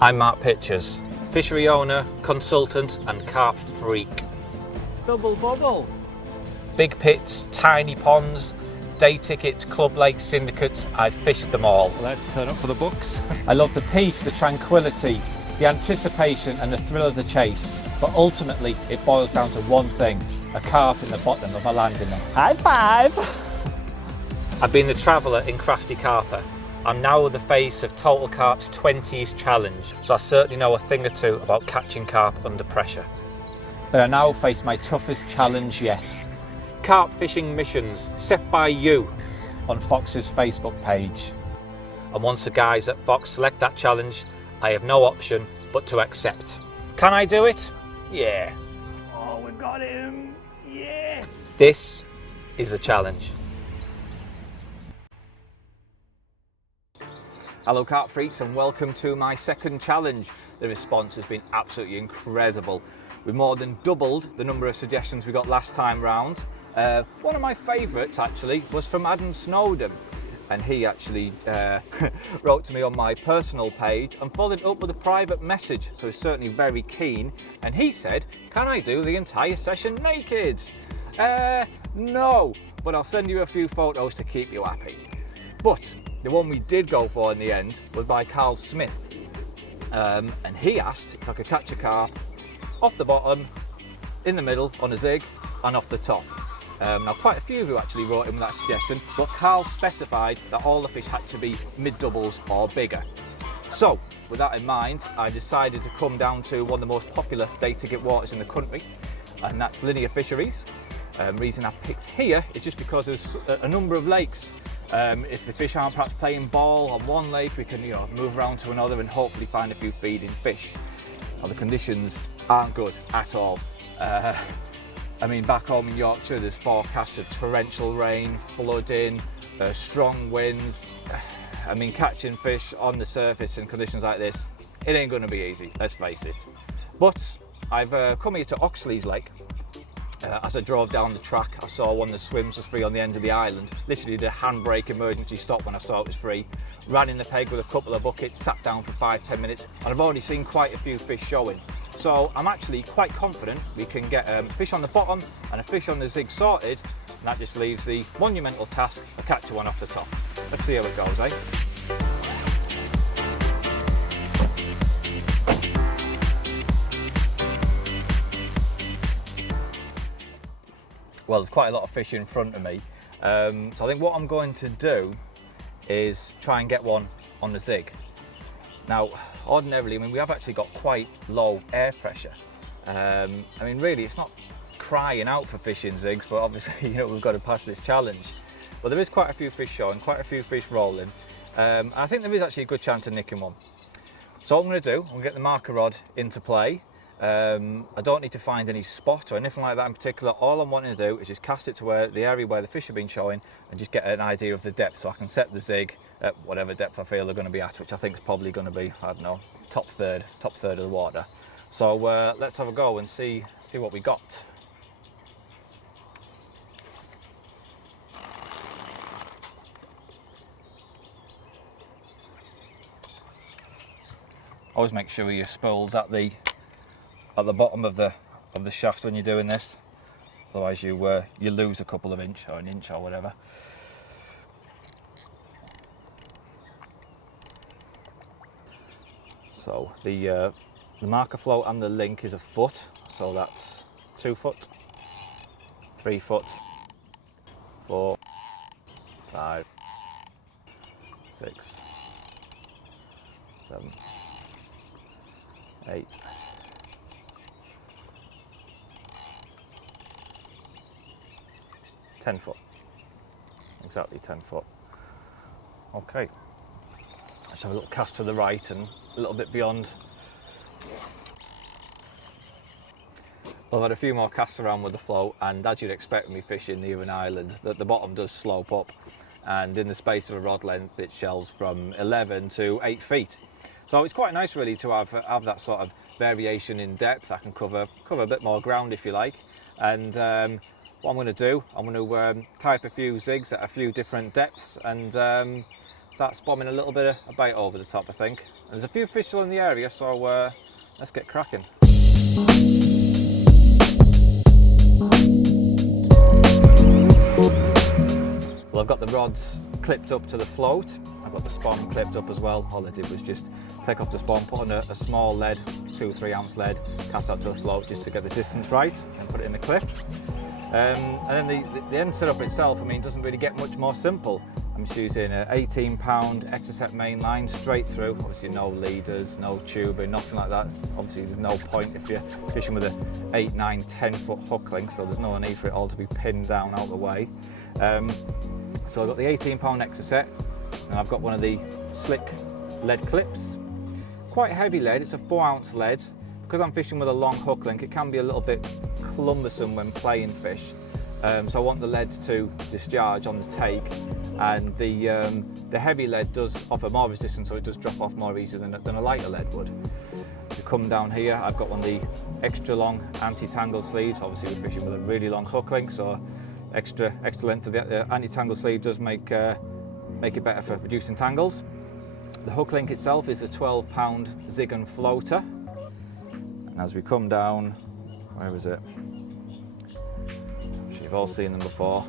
I'm Mark Pitchers, fishery owner, consultant and carp freak. Double bubble. Big pits, tiny ponds, day tickets, club lakes, syndicates, I've fished them all. Let's turn up for the books. I love the peace, the tranquility, the anticipation and the thrill of the chase, but ultimately it boils down to one thing, a carp in the bottom of a landing net. High five! I've been the traveller in Crafty Carper. I'm now the face of Total Carp's 20s challenge, so I certainly know a thing or two about catching carp under pressure. But I now face my toughest challenge yet. Carp fishing missions set by you on Fox's Facebook page. And once the guys at Fox select that challenge, I have no option but to accept. Can I do it? Yeah. Oh, we've got him! Yes! This is the challenge. Hello carp freaks and welcome to my second challenge. The response has been absolutely incredible. We've more than doubled the number of suggestions we got last time round. One of my favourites actually was from Adam Snowden, and he actually wrote to me on my personal page and followed up with a private message, so he's certainly very keen, and he said, can I do the entire session naked? No, but I'll send you a few photos to keep you happy. But the one we did go for in the end was by Carl Smith, and he asked if I could catch a carp off the bottom, in the middle on a zig, and off the top. Now quite a few of you actually wrote in with that suggestion, but Carl specified that all the fish had to be mid-doubles or bigger. So with that in mind, I decided to come down to one of the most popular day ticket waters in the country, and that's Linear Fisheries. The reason I picked here is just because there's a number of lakes. If the fish aren't perhaps playing ball on one lake, we can move around to another and hopefully find a few feeding fish. Now, the conditions aren't good at all. I mean, back home in Yorkshire, there's forecasts of torrential rain, flooding, strong winds. I mean, catching fish on the surface in conditions like this, it ain't going to be easy, let's face it. But I've come here to Oxley's Lake. As I drove down the track, I saw one of the swims was free on the end of the island. Literally did a handbrake emergency stop when I saw it was free. Ran in the peg with a couple of buckets, sat down for 5-10 minutes, and I've already seen quite a few fish showing. So I'm actually quite confident we can get fish on the bottom and a fish on the zig sorted, and that just leaves the monumental task of catching one off the top. Let's see how it goes, eh? Well, there's quite a lot of fish in front of me, so I think what I'm going to do is try and get one on the zig. Now, ordinarily, I mean, we have actually got quite low air pressure. I mean, really, it's not crying out for fish in zigs, but obviously, we've got to pass this challenge. But there is quite a few fish showing, quite a few fish rolling. I think there is actually a good chance of nicking one. So what I'm going to do, I'm going to get the marker rod into play. I don't need to find any spot or anything like that in particular. All I'm wanting to do is just cast it to the area where the fish have been showing and just get an idea of the depth, so I can set the zig at whatever depth I feel they're going to be at, which I think is probably going to be, I don't know, top third of the water. So let's have a go and see what we got. Always make sure your spool's at the bottom of the shaft when you're doing this, otherwise you lose a couple of inch or an inch or whatever. So the marker float and the link is a foot, so that's 2 foot, 3 foot, 4, 5, 6, 7, 8. 10 foot, exactly 10 foot. Okay, let's have a little cast to the right and a little bit beyond. I've had a few more casts around with the float, and as you'd expect when we fishing near an island, that the bottom does slope up, and in the space of a rod length it shelves from 11 to 8 feet. So it's quite nice really to have that sort of variation in depth. I can cover a bit more ground if you like, and what I'm going to do, I'm going to tie up a few zigs at a few different depths and start bombing a little bit of bait over the top, I think. And there's a few fish still in the area, so let's get cracking. Well, I've got the rods clipped up to the float. I've got the spawn clipped up as well. All I did was just take off the spawn, put on a small lead, 2 or 3 ounce lead, cast out to the float just to get the distance right, and put it in the clip. And then the end setup itself, I mean, doesn't really get much more simple. I'm just using an 18-pound Exocet main line straight through. Obviously no leaders, no tubing, nothing like that. Obviously there's no point if you're fishing with a 8, 9, 10-foot hook link, so there's no need for it all to be pinned down out the way. So I've got the 18-pound Exocet, and I've got one of the slick lead clips. Quite heavy lead, it's a 4-ounce lead. Because I'm fishing with a long hook link, it can be a little bit cumbersome when playing fish. So I want the lead to discharge on the take, and the heavy lead does offer more resistance, so it does drop off more easily than a lighter lead would. To come down here, I've got one of the extra long anti-tangle sleeves. Obviously we're fishing with a really long hook link, so extra length of the anti-tangle sleeve does make it better for reducing tangles. The hook link itself is a 12-pound Zig and floater. And as we come down, where is it? I'm sure you've all seen them before.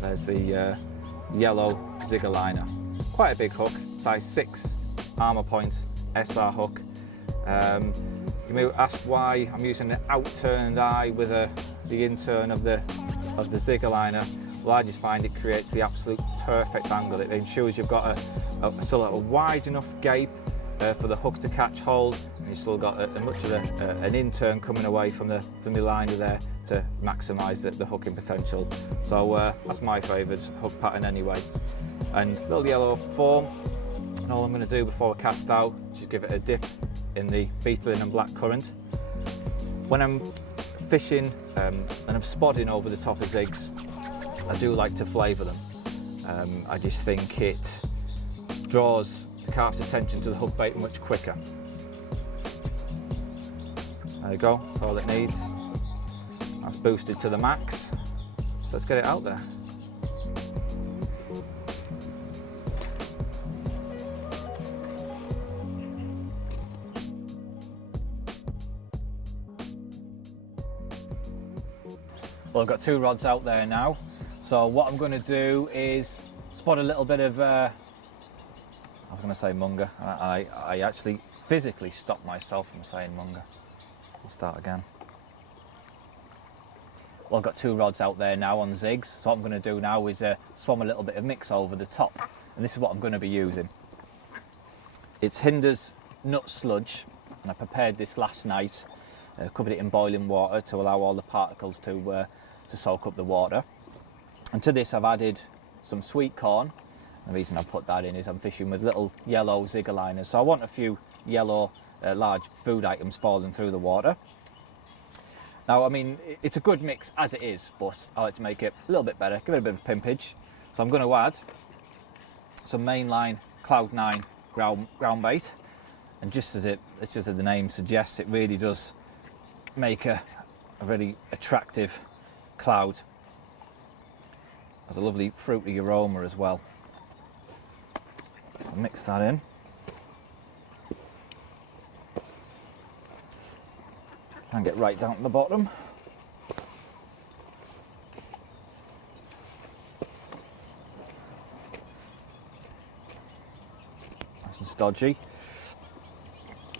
There's the yellow Zigger liner. Quite a big hook, size 6 armour point SR hook. You may ask why I'm using an outturned eye with the intern of the Zigger liner. Well, I just find it creates the absolute perfect angle. It ensures you've got still a wide enough gape for the hook to catch hold, and you've still got much of an intern coming away from the liner there to maximise the hooking potential. So that's my favourite hook pattern anyway. And little yellow foam, and all I'm going to do before I cast out is just give it a dip in the beetling and black currant. When I'm fishing and I'm spodding over the top of zigs, I do like to flavour them. I just think it draws the carp's attention to the hook bait much quicker. There you go, that's all it needs. That's boosted to the max. So let's get it out there. Well, I've got 2 rods out there now. So what I'm going to do is spot a little bit of, I was going to say munger. I actually physically stopped myself from saying munger. I'll start again. Well, I've got 2 rods out there now on zigs. So what I'm going to do now is swam a little bit of mix over the top. And this is what I'm going to be using. It's Hinder's nut sludge. And I prepared this last night. Covered it in boiling water to allow all the particles to soak up the water. And to this I've added some sweet corn. The reason I put that in is I'm fishing with little yellow Zigger liners, so I want a few yellow large food items falling through the water. Now, I mean, it's a good mix as it is, but I like to make it a little bit better, give it a bit of pimpage. So I'm going to add some mainline Cloud 9 ground bait, and just as the name suggests, it really does make a really attractive cloud. Has a lovely fruity aroma as well. I'll mix that in. Try and get right down to the bottom. Nice and stodgy.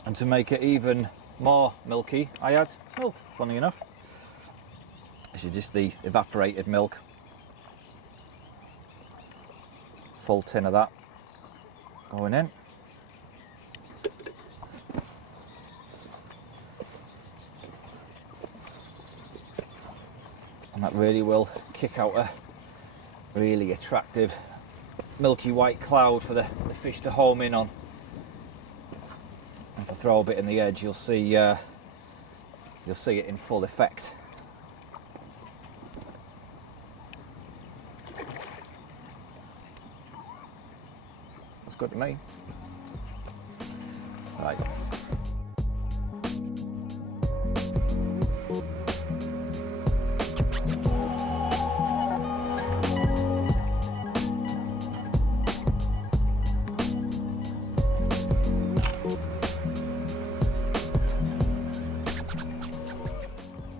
And to make it even more milky, I add milk, funny enough. This is just the evaporated milk. Full tin of that going in. And that really will kick out a really attractive milky white cloud for the fish to home in on. If I throw a bit in the edge, you'll see it in full effect. That's good to me. Right.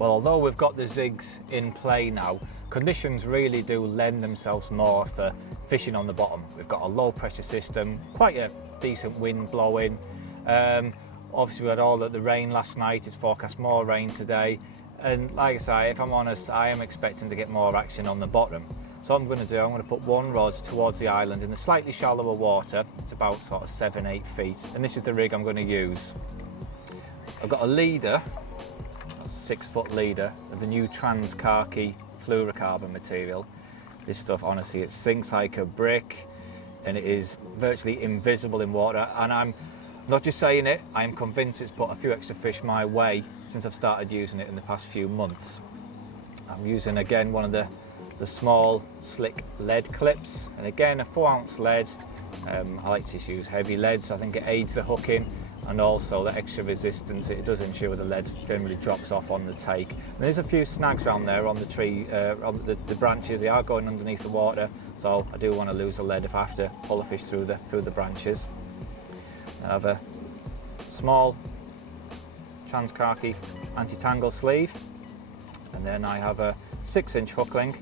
Well, although we've got the zigs in play now, conditions really do lend themselves more for fishing on the bottom. We've got a low pressure system, quite a decent wind blowing. Obviously we had all the rain last night, it's forecast more rain today. And like I say, if I'm honest, I am expecting to get more action on the bottom. So what I'm going to do, I'm going to put one rod towards the island in the slightly shallower water. It's about sort of 7-8 feet. And this is the rig I'm going to use. I've got a leader, a 6-foot leader of the new trans khaki fluorocarbon material. This stuff, honestly, it sinks like a brick and it is virtually invisible in water. And I'm not just saying it, I am convinced it's put a few extra fish my way since I've started using it in the past few months. I'm using again one of the small slick lead clips, and again a 4-ounce lead. I like to just use heavy leads. I think it aids the hooking and also the extra resistance. It does ensure the lead generally drops off on the take. And there's a few snags around there on the tree, on the branches. They are going underneath the water, so I do want to lose the lead if I have to pull a fish through the branches. I have a small trans khaki anti-tangle sleeve, and then I have a 6-inch hook link,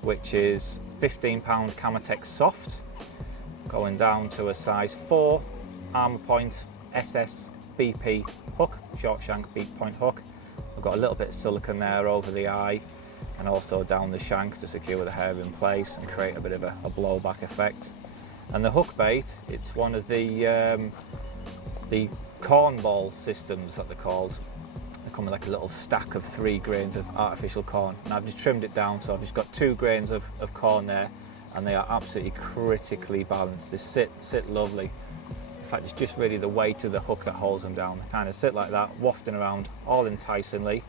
which is 15-pound Camotex soft, going down to a size 4 armor point SSBP hook, short shank beak point hook. I've got a little bit of silicone there over the eye and also down the shank to secure the hair in place and create a bit of a blowback effect. And the hook bait, it's one of the cornball systems that they're called. They come with like a little stack of 3 grains of artificial corn, and I've just trimmed it down, so I've just got 2 grains of corn there, and they are absolutely critically balanced. They sit lovely. In fact, it's just really the weight of the hook that holds them down. They kind of sit like that, wafting around all enticingly,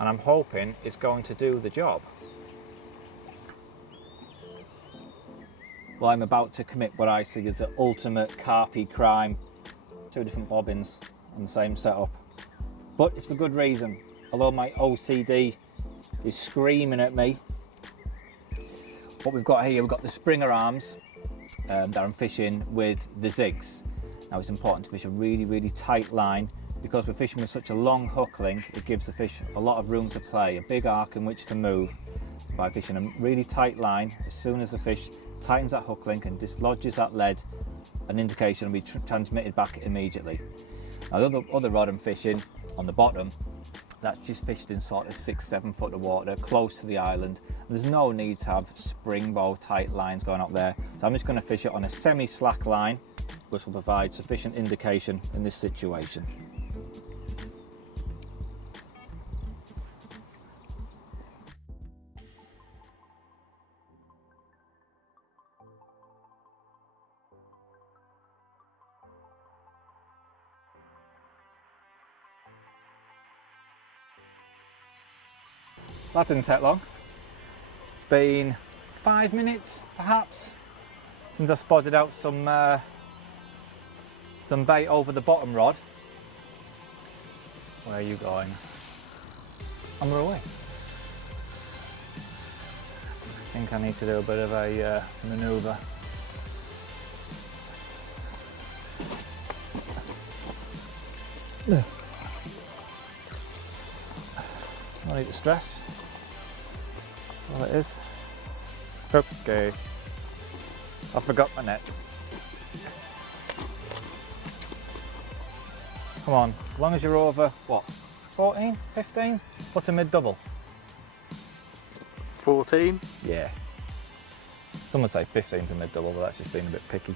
and I'm hoping it's going to do the job. Well, I'm about to commit what I see as the ultimate carpy crime. 2 different bobbins on the same setup. But it's for good reason. Although my OCD is screaming at me. What we've got here, we've got the Springer arms that I'm fishing with the zigs. Now it's important to fish a really tight line, because we're fishing with such a long hook link. It gives the fish a lot of room to play, a big arc in which to move. By fishing a really tight line, as soon as the fish tightens that hook link and dislodges that lead, an indication will be transmitted back immediately. Now the other rod I'm fishing on the bottom, that's just fished in sort of 6-7 foot of water close to the island. There's no need to have springbow tight lines going up there, so I'm just going to fish it on a semi-slack line, which will provide sufficient indication in this situation. That didn't take long. It's been 5 minutes, perhaps, since I spotted out some bait over the bottom rod. Where are you going? I'm away. I think I need to do a bit of a manoeuvre. No need to stress. That's all it is. Okay. I forgot my net. Come on, as long as you're over, what, 14, 15? What's a mid-double? 14. Yeah. Some would say 15's a mid-double, but that's just being a bit picky.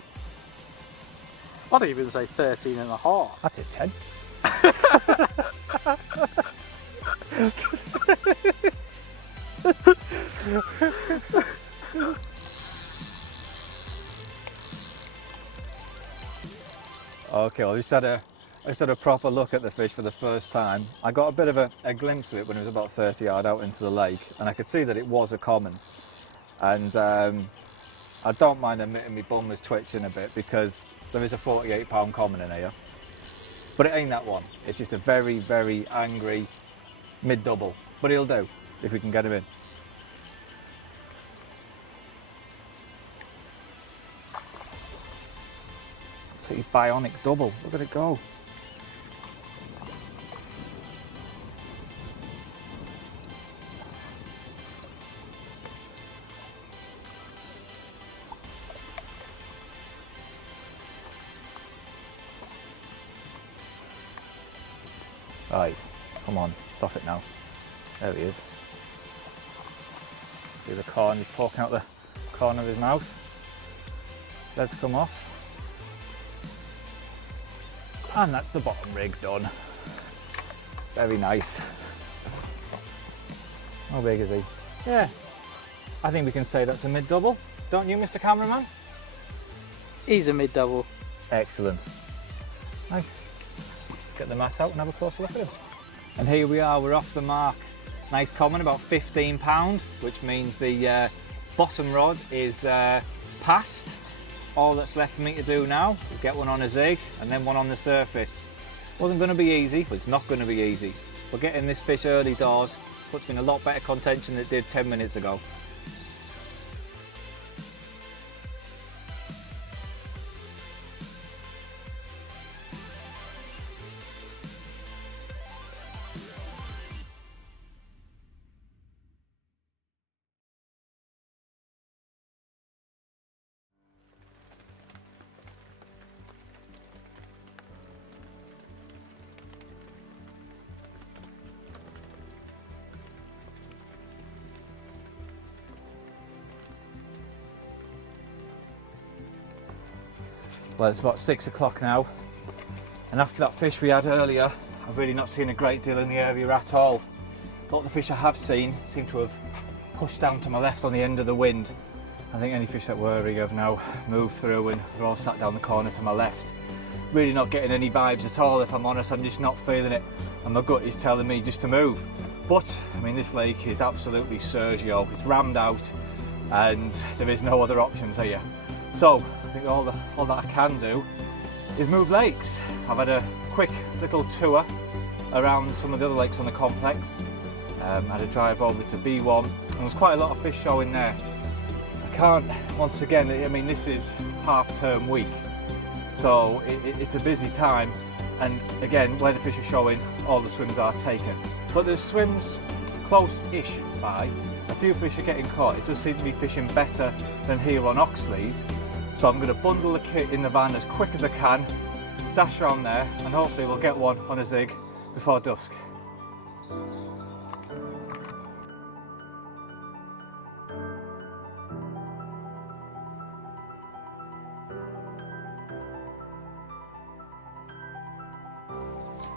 I'd even say 13 and a half. I did 10. Okay, well, I just had a proper look at the fish for the first time. I got a bit of a glimpse of it when it was about 30 yards out into the lake, and I could see that it was a common. And I don't mind admitting my bum was twitching a bit, because there is a 48-pound common in here. But it ain't that one. It's just a very angry mid-double. But he'll do, if we can get him in. It's a bionic double. Look at it go. Right, come on, stop it now. There he is. See the corn, he's poking out the corner of his mouth. Let's come off. And that's the bottom rig done. Very nice. How big is he? Yeah, I think we can say that's a mid-double. Don't you, Mr. Cameraman? He's a mid-double. Excellent. Nice. Let's get the mat out and have a closer look at him. And here we are, we're off the mark. Nice common, about £15, which means the bottom rod is past. All that's left for me to do now is get one on a zig and then one on the surface. Wasn't going to be easy, but it's not going to be easy. But getting this fish early doors puts me in a lot better contention than it did 10 minutes ago. Well, it's about 6 o'clock now, and after that fish we had earlier, I've really not seen a great deal in the area at all. A lot of the fish I have seen seem to have pushed down to my left on the end of the wind. I think any fish that were here have now moved through and they're all sat down the corner to my left. Really not getting any vibes at all, if I'm honest. I'm just not feeling it, and my gut is telling me just to move. But, I mean, this lake is absolutely Sergio. It's rammed out and there is no other options here. So, I think all that I can do is move lakes. I've had a quick little tour around some of the other lakes on the complex. Had a drive over to B1, and there's quite a lot of fish showing there. I can't, once again, I mean, this is half-term week, so it's a busy time, and again, where the fish are showing, all the swims are taken. But there's swims close-ish by. A few fish are getting caught. It does seem to be fishing better than here on Oxley's. So I'm going to bundle the kit in the van as quick as I can, dash around there, and hopefully we'll get one on a zig before dusk.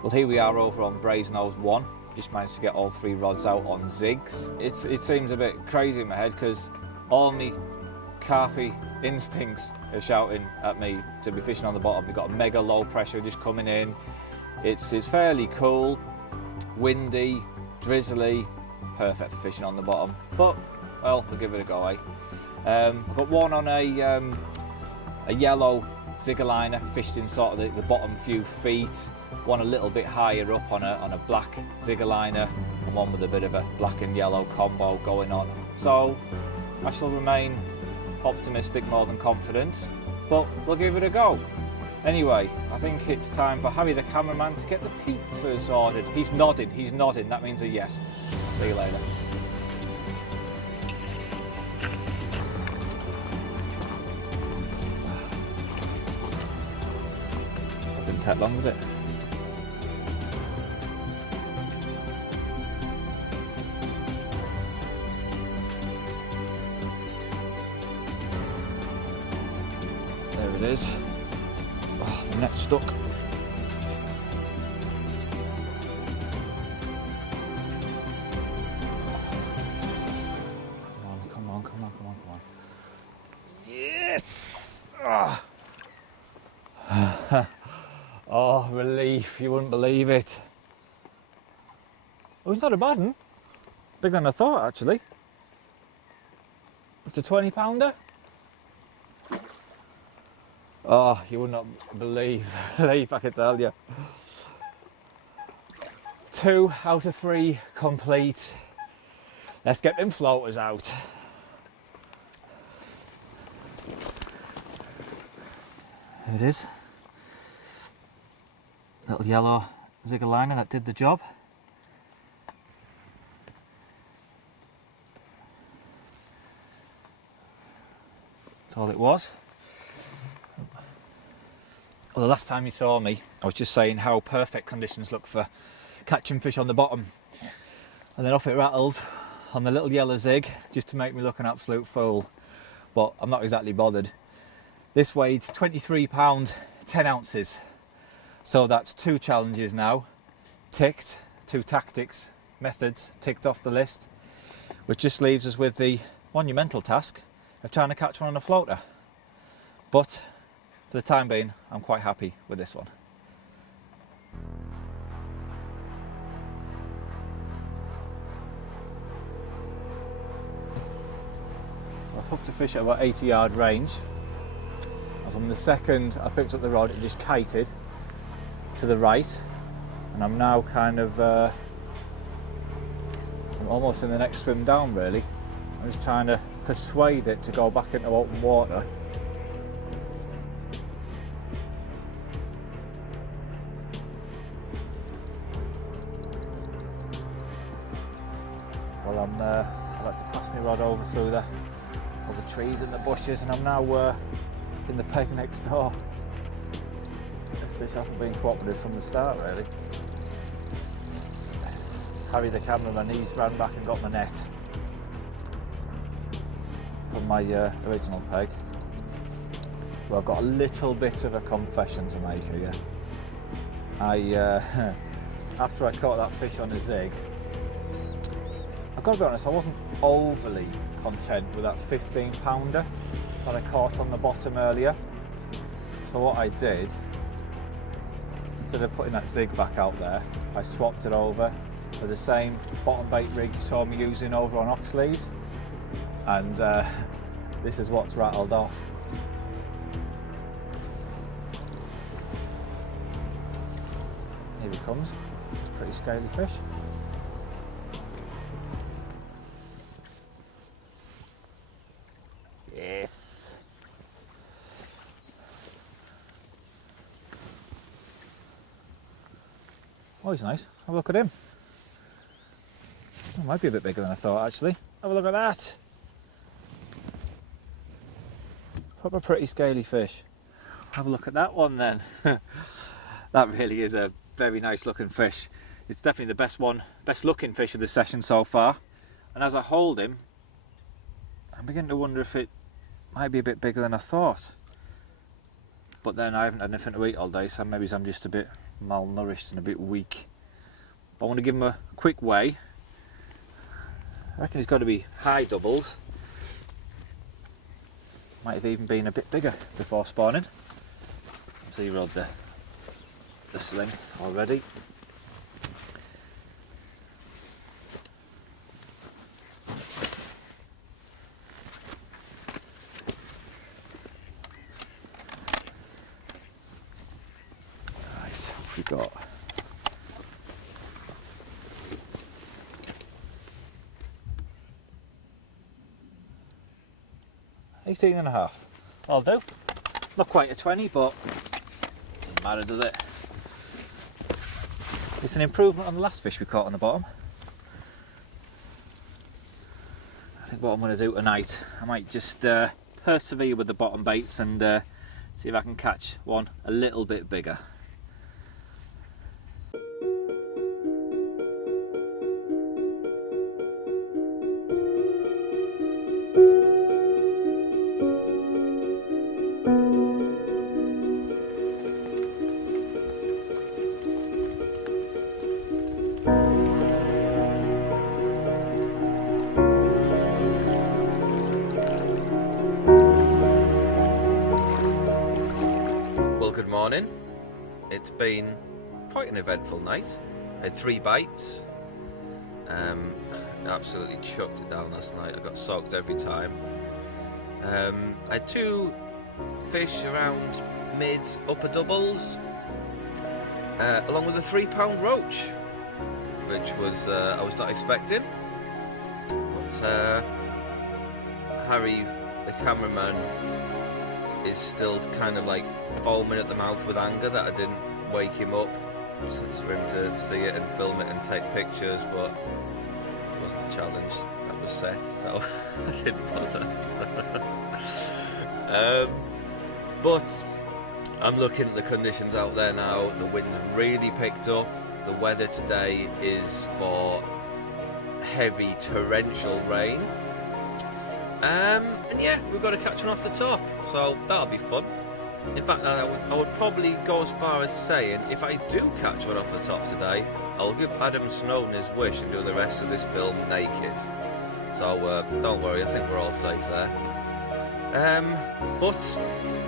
Well, here we are over on Brasenose 1. Just managed to get all 3 rods out on zigs. It seems a bit crazy in my head because all my carpy instincts are shouting at me to be fishing on the bottom. We've got a mega low pressure just coming in. It's fairly cool, windy, drizzly, perfect for fishing on the bottom. But, well, we'll give it a go, eh? I've got one on a yellow zigger liner, fished in sort of the bottom few feet. One a little bit higher up on a black zigger liner, and one with a bit of a black and yellow combo going on. So I shall remain optimistic more than confident, but we'll give it a go. Anyway, I think it's time for Harry the cameraman to get the pizzas ordered. He's nodding, that means a yes. See you later. That didn't take long, did it? There it is. Oh, the net's stuck. Come on. Yes! Oh. Oh, relief, you wouldn't believe it. Oh, it's not a bad one. Bigger than I thought, actually. It's a 20-pounder. Oh, you would not believe the relief, I can tell you. 2 out of 3 complete. Let's get them floaters out. There it is. Little yellow zigger liner that did the job. That's all it was. Well, the last time you saw me, I was just saying how perfect conditions look for catching fish on the bottom, and then off it rattles on the little yellow zig just to make me look an absolute fool. But I'm not exactly bothered. This weighed 23 pounds 10 ounces, so that's 2 challenges now ticked, 2 tactics methods ticked off the list, which just leaves us with the monumental task of trying to catch one on a floater. But for the time being, I'm quite happy with this one. I've hooked a fish at about 80-yard range, and from the second I picked up the rod it just kited to the right, and I'm now kind of I'm almost in the next swim down really. I'm just trying to persuade it to go back into open water. Well, I like to pass my rod over through the trees and the bushes, and I'm now in the peg next door. This fish hasn't been cooperative from the start really. Harry the cameraman, he's ran back and got my net from my original peg. Well, I've got a little bit of a confession to make here. After I caught that fish on a zig, I've got to be honest, I wasn't overly content with that 15 pounder that I caught on the bottom earlier. So what I did, instead of putting that zig back out there, I swapped it over for the same bottom bait rig you saw me using over on Oxley's, and this is what's rattled off. Here he comes. It's a pretty scaly fish. Yes. Oh, he's nice. Have a look at him. Oh, might be a bit bigger than I thought actually. Have a look at that. Proper pretty scaly fish. Have a look at that one then. That really is a very nice looking fish. It's definitely the best looking fish of the session so far. And as I hold him, I'm beginning to wonder if it might be a bit bigger than I thought. But then I haven't had anything to eat all day, so maybe I'm just a bit malnourished and a bit weak. But I want to give him a quick weigh. I reckon he's got to be high doubles. Might have even been a bit bigger before spawning. Zeroed the sling already. Right, what have we got? $18.5. I'll do. Not quite a 20, but doesn't matter, does it? It's an improvement on the last fish we caught on the bottom. I think what I'm going to do tonight, I might just persevere with the bottom baits and see if I can catch one a little bit bigger. Good morning. It's been quite an eventful night. I had 3 bites. Absolutely chucked it down last night. I got soaked every time. I had 2 fish around mids, upper doubles, along with a 3-pound roach, which was I was not expecting. But Harry, the cameraman, is still kind of like foaming at the mouth with anger that I didn't wake him up for him to see it and film it and take pictures, but it wasn't a challenge that was set, so I didn't bother. But I'm looking at the conditions out there now. The wind's really picked up. the weather today is for heavy torrential rain. And yeah, we've got to catch one off the top, so that'll be fun. In fact, I would probably go as far as saying, if I do catch one off the top today, I'll give Adam Snowden his wish and do the rest of this film naked. So don't worry, I think we're all safe there. But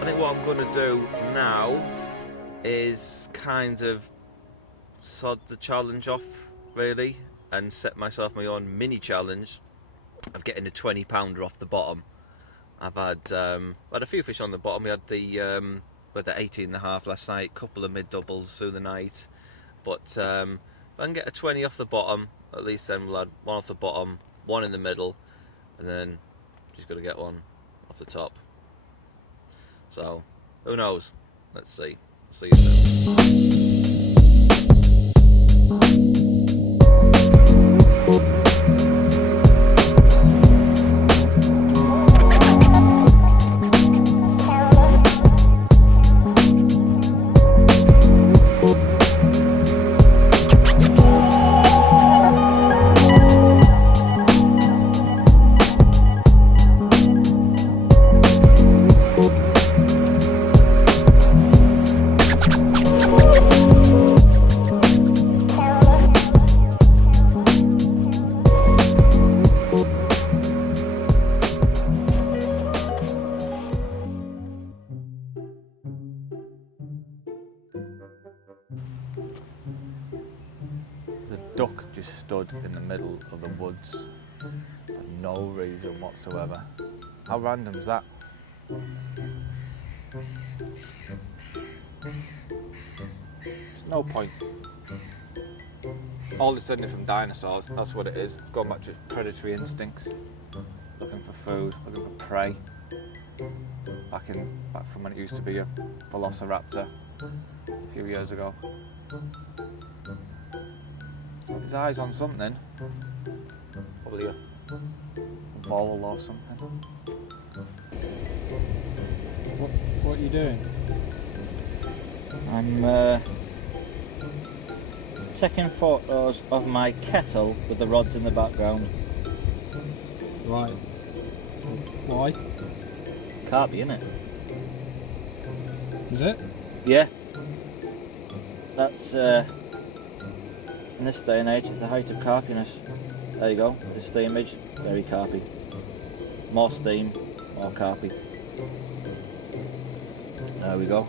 I think what I'm going to do now is kind of sod the challenge off, really, and set myself my own mini challenge of getting a 20 pounder off the bottom. I've had a few fish on the bottom. We had the 18.5 last night, couple of mid doubles through the night. But if I can get a 20 off the bottom, at least then we'll have one off the bottom, one in the middle, and then just got to get one off the top. So who knows? Let's see. See you soon. There's a duck just stood in the middle of the woods for no reason whatsoever. How random is that? There's no point. All descended from dinosaurs, that's what it is. It's going back to its predatory instincts. Looking for food, looking for prey. Back from when it used to be a velociraptor a few years ago. His eyes on something. Probably a vole or something. What are you doing? I'm taking photos of my kettle with the rods in the background. Right. Why? Carp, innit? Is it? Yeah. That's in this day and age, it's the height of carpiness. There you go. This is the image. Very carpy. More steam, more carpy. There we go.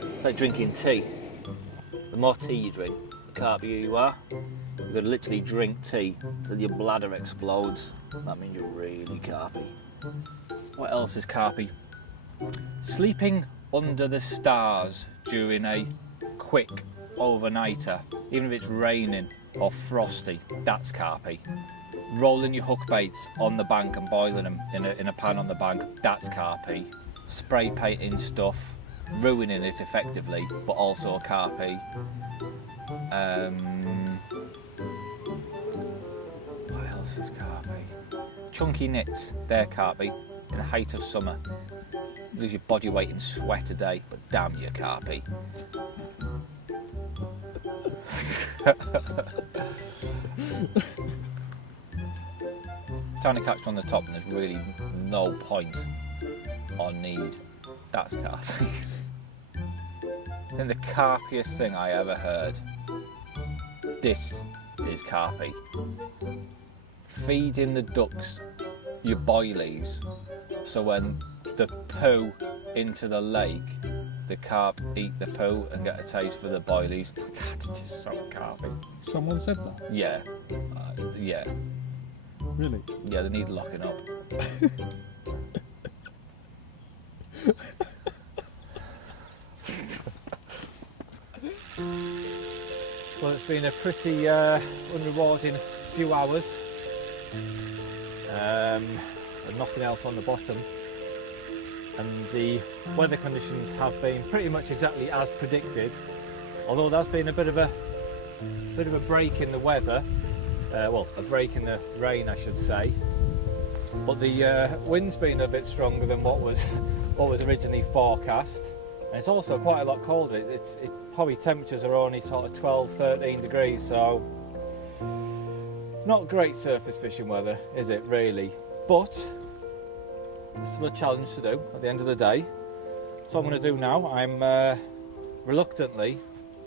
It's like drinking tea. The more tea you drink, the carpier you are. You've got to literally drink tea till your bladder explodes. That means you're really carpy. What else is carpy? Sleeping under the stars during a quick overnighter, even if it's raining or frosty, that's carpy. Rolling your hook baits on the bank and boiling them in a pan on the bank, that's carpy. Spray painting stuff, ruining it effectively, but also carpy. What else is carpy? Chunky knits, they're carpy. In the height of summer, you lose your body weight in sweat a day, but damn, you're carpy. Trying to catch one on the top and there's really no point or need. That's carpy. I think the carpiest thing I ever heard. This is carpy. Feeding the ducks your boilies, so when the poo into the lake, the carp eat the poo and get a taste for the boilies. That's just so carpy. Someone said that? Yeah. Yeah. Really? Yeah, they need locking up. Well, it's been a pretty unrewarding few hours. And nothing else on the bottom. And the weather conditions have been pretty much exactly as predicted. Although there's been a bit of a break in the weather. Well, a break in the rain, I should say. But the wind's been a bit stronger than what was originally forecast. And it's also quite a lot colder. probably temperatures are only sort of 12, 13 degrees, so not great surface fishing weather, is it really? But it's still a challenge to do at the end of the day. So what I'm going to do now, I'm reluctantly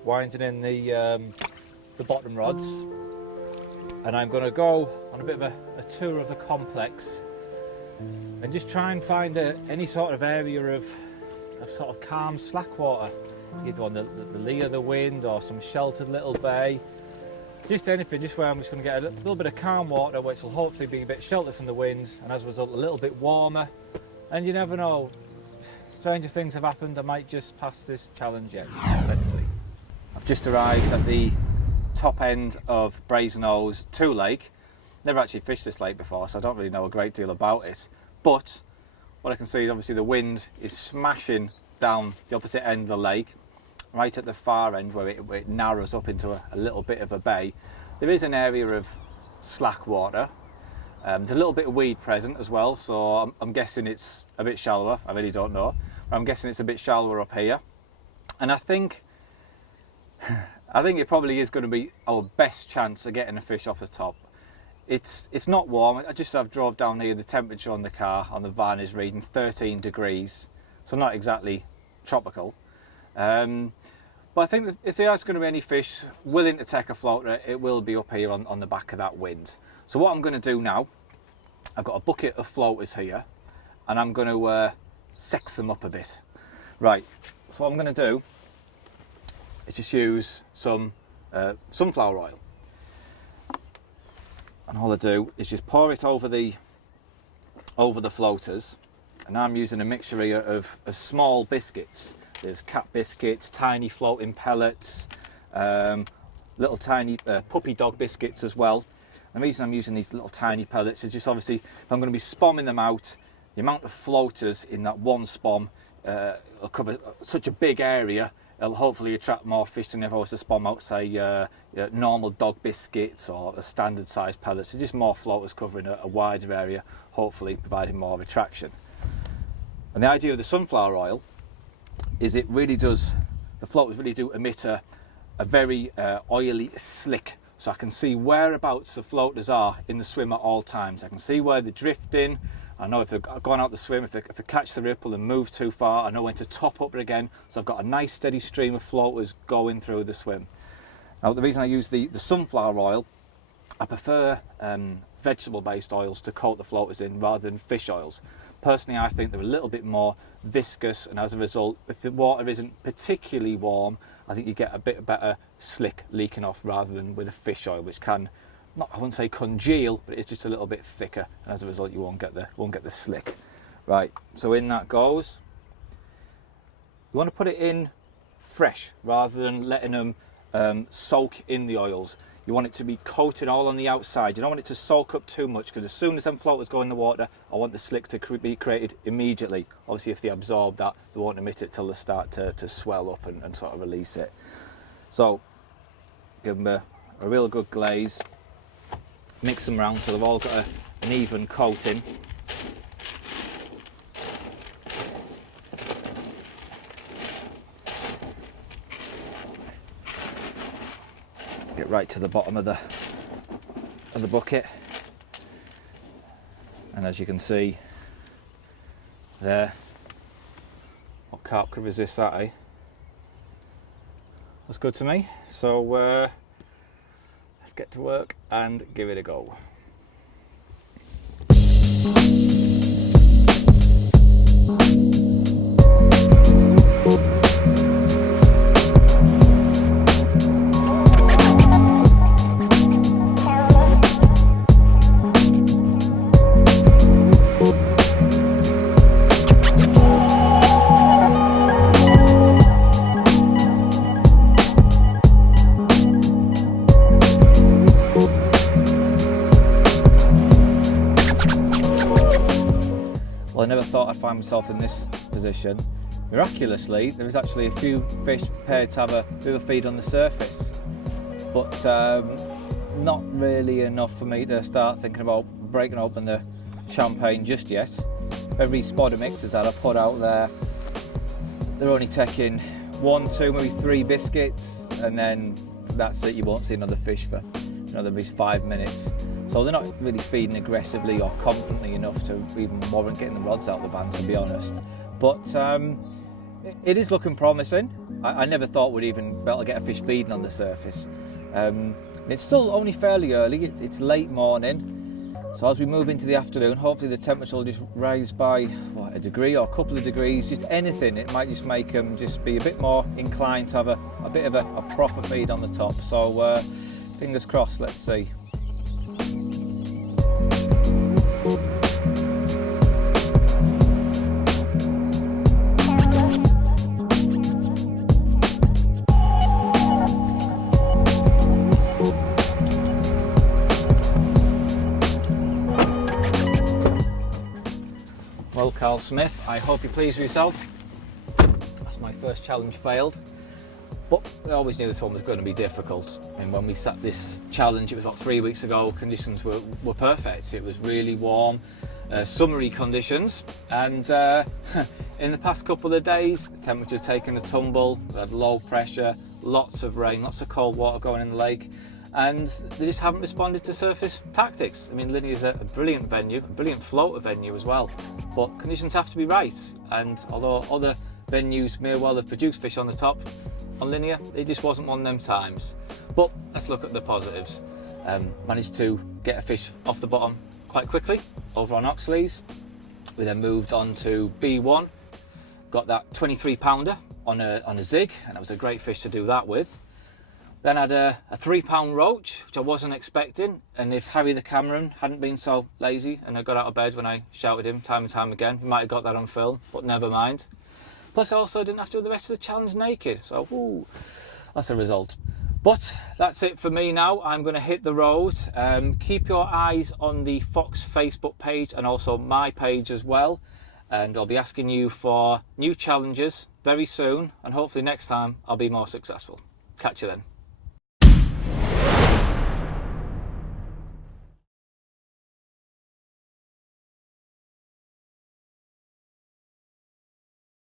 winding in the bottom rods, and I'm going to go on a bit of a tour of the complex and just try and find any sort of area of sort of calm slack water, either on the lee of the wind or some sheltered little bay, just anything, just where I'm just going to get a little bit of calm water, which will hopefully be a bit sheltered from the wind, and as a result a little bit warmer. And you never know, stranger things have happened. I might just pass this challenge yet. Let's see. I've just arrived at the top end of Brasenose 2 Lake. Never actually fished this lake before, so I don't really know a great deal about it. But what I can see is obviously the wind is smashing down the opposite end of the lake, right at the far end where it narrows up into a little bit of a bay. There is an area of slack water. There's a little bit of weed present as well, so I'm guessing it's a bit shallower. I really don't know. But I'm guessing it's a bit shallower up here. And I think it probably is going to be our best chance of getting a fish off the top. It's not warm. I've drove down here. The temperature on the car, on the van, is reading 13 degrees, so not exactly tropical. But I think that if there is going to be any fish willing to take a floater, it will be up here on the back of that wind. So what I'm going to do now, I've got a bucket of floaters here, and I'm going to sex them up a bit. Right, so what I'm going to do is just use some sunflower oil. And all I do is just pour it over the floaters, and I'm using a mixture here of small biscuits. There's cat biscuits, tiny floating pellets, little tiny puppy dog biscuits as well. And the reason I'm using these little tiny pellets is just obviously if I'm going to be spomming them out, the amount of floaters in that one spom will cover such a big area. It'll hopefully attract more fish than if I was to spom out, say, normal dog biscuits or a standard size pellets. So just more floaters covering a wider area, hopefully providing more attraction. And the idea of the sunflower oil is the floaters really do emit a very oily slick. So I can see whereabouts the floaters are in the swim at all times. I can see where they're drifting. I know if they've gone out the swim, if they catch the ripple and move too far, I know when to top up again. So I've got a nice steady stream of floaters going through the swim. Now the reason I use the sunflower oil, I prefer vegetable-based oils to coat the floaters in rather than fish oils. Personally, I think they're a little bit more viscous, and as a result, if the water isn't particularly warm, I think you get a bit better slick leaking off rather than with a fish oil, which can, I wouldn't say congeal, but it's just a little bit thicker, and as a result you won't get the slick. Right, so in that goes. You want to put it in fresh rather than letting them soak in the oils. You want it to be coated all on the outside. You don't want it to soak up too much, because as soon as them floaters go in the water, I want the slick to be created immediately. Obviously if they absorb that, they won't emit it till they start to swell up and sort of release it. So give them a real good glaze. Mix them around so they've all got an even coating. Get right to the bottom of the bucket, and as you can see there, what carp could resist that, eh? That's good to me. So let's get to work and give it a go. Well, I never thought I'd find myself in this position. Miraculously, there was actually a few fish prepared to have a bit of a feed on the surface, but not really enough for me to start thinking about breaking open the champagne just yet. Every spot of mixers that I put out there, they're only taking 1, 2, maybe 3 biscuits, and then that's it. You won't see another fish for another maybe 5 minutes. So they're not really feeding aggressively or confidently enough to even warrant getting the rods out of the van, to be honest. But it is looking promising. I never thought we'd even be able to get a fish feeding on the surface. It's still only fairly early. It's late morning. So as we move into the afternoon, hopefully the temperature will just rise by a degree or a couple of degrees, just anything. It might just make them just be a bit more inclined to have a bit of a proper feed on the top. So fingers crossed, let's see. Well, Carl Smith, I hope you're pleased with yourself. That's my first challenge failed, but I always knew this one was going to be difficult. And when we set this challenge, it was about 3 weeks ago, conditions were perfect. It was really warm, summery conditions, and in the past couple of days, the temperature's taken a tumble. We had low pressure, lots of rain, lots of cold water going in the lake, and they just haven't responded to surface tactics. I mean, Linear is a brilliant venue, a brilliant floater venue as well, but conditions have to be right. And although other venues may well have produced fish on the top, on Linear, it just wasn't one of them times. But let's look at the positives. Managed to get a fish off the bottom quite quickly over on Oxley's. We then moved on to B1, got that 23 pounder on a zig, and it was a great fish to do that with. Then had a 3 pound roach, which I wasn't expecting, and if Harry the cameraman hadn't been so lazy and I got out of bed when I shouted him time and time again, he might have got that on film, but never mind. Plus I also didn't have to do the rest of the challenge naked, so that's a result. But that's it for me now. I'm going to hit the road. Keep your eyes on the Fox Facebook page and also my page as well, and I'll be asking you for new challenges very soon, and hopefully next time I'll be more successful. Catch you then.